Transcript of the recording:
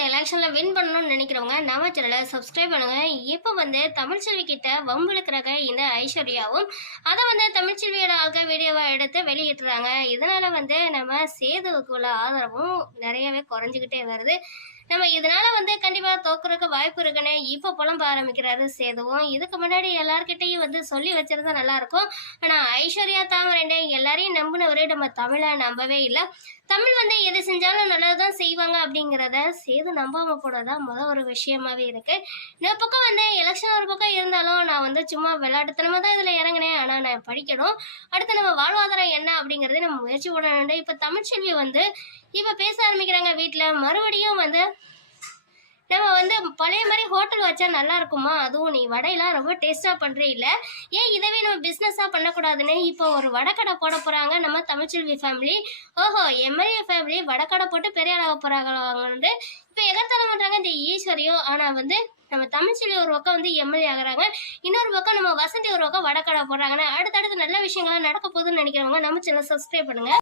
இந்த எலெக்ஷனில் வின் பண்ணணும்னு நினைக்கிறவங்க நம்ம சேனலை சப்ஸ்கிரைப் பண்ணுங்க. இப்போ தமிழ்ச்செல்வி கிட்ட வம்புழுக்கிறாங்க இந்த ஐஸ்வர்யாவும். அதை தமிழ்ச்செல்வியோட ஆட்கள் வீடியோவை எடுத்து வெளியிட்டுறாங்க. இதனால நம்ம சேதுவுக்குள்ள ஆதரவும் நிறையவே குறைஞ்சிக்கிட்டே வருது. நம்ம இதனால கண்டிப்பா தோக்குறதுக்கு வாய்ப்பு இருக்குன்னு இப்போ புலம்ப ஆரம்பிக்கிறாரு சேதுவும். இதுக்கு முன்னாடி எல்லார்கிட்டையும் சொல்லி வச்சிருந்தா நல்லா இருக்கும். ஆனா ஐஸ்வர்யா தான் எல்லாரையும் நம்பினவரு நம்ம தமிழை நம்பவே இல்லை. தமிழ் எது செஞ்சாலும் நல்லதுதான் செய்வாங்க அப்படிங்கிறத சேது நம்பாம போனதான் ஒரு விஷயமாவே இருக்கு. இந்த பக்கம் எலெக்ஷன் ஒரு பக்கம் இருந்தாலும் நான் சும்மா விளையாட்டுத்தனமா தான் இதுல இறங்கினேன். ஆனா நான் படிக்கணும், அடுத்து நம்ம வாழ்வாதாரம் என்ன அப்படிங்கறத நம்ம முயற்சி பண்ண. இப்ப தமிழ்ச்செல்வி இப்ப பேச ஆரம்பிக்கிறாங்க. வீட்டுல மறுபடியும் நம்ம பழைய மாதிரி ஹோட்டல் வச்சா நல்லா இருக்குமா, அதுவும் நீ வடையெல்லாம் ரொம்ப டேஸ்டா பண்றே இல்ல, ஏன் இதவே நம்ம பிசினஸா பண்ணக்கூடாதுன்னு இப்போ ஒரு வடக்கடை போட போறாங்க நம்ம தமிழ்ச்செல்வி ஃபேமிலி. ஓஹோ, எம்எல்ஏ ஃபேமிலி வடக்கடை போட்டு பெரிய ஆளாக போறாங்க. இப்போ எகத்தாலம் பண்றாங்க இந்த ஈஸ்வரியும். ஆனா நம்ம தமிழ்ச்செல்வி ஒரு பக்கம் எம்எல்ஏ ஆகுறாங்க, இன்னொரு பக்கம் நம்ம வசந்தி ஒரு பக்கம் வடக்கடை போடுறாங்கன்னு அடுத்தடுத்து நல்ல விஷயங்கள்லாம் நடக்க போகுதுன்னு நினைக்கிறவங்க நம்ம சேனல் சப்ஸ்கிரைப் பண்ணுங்க.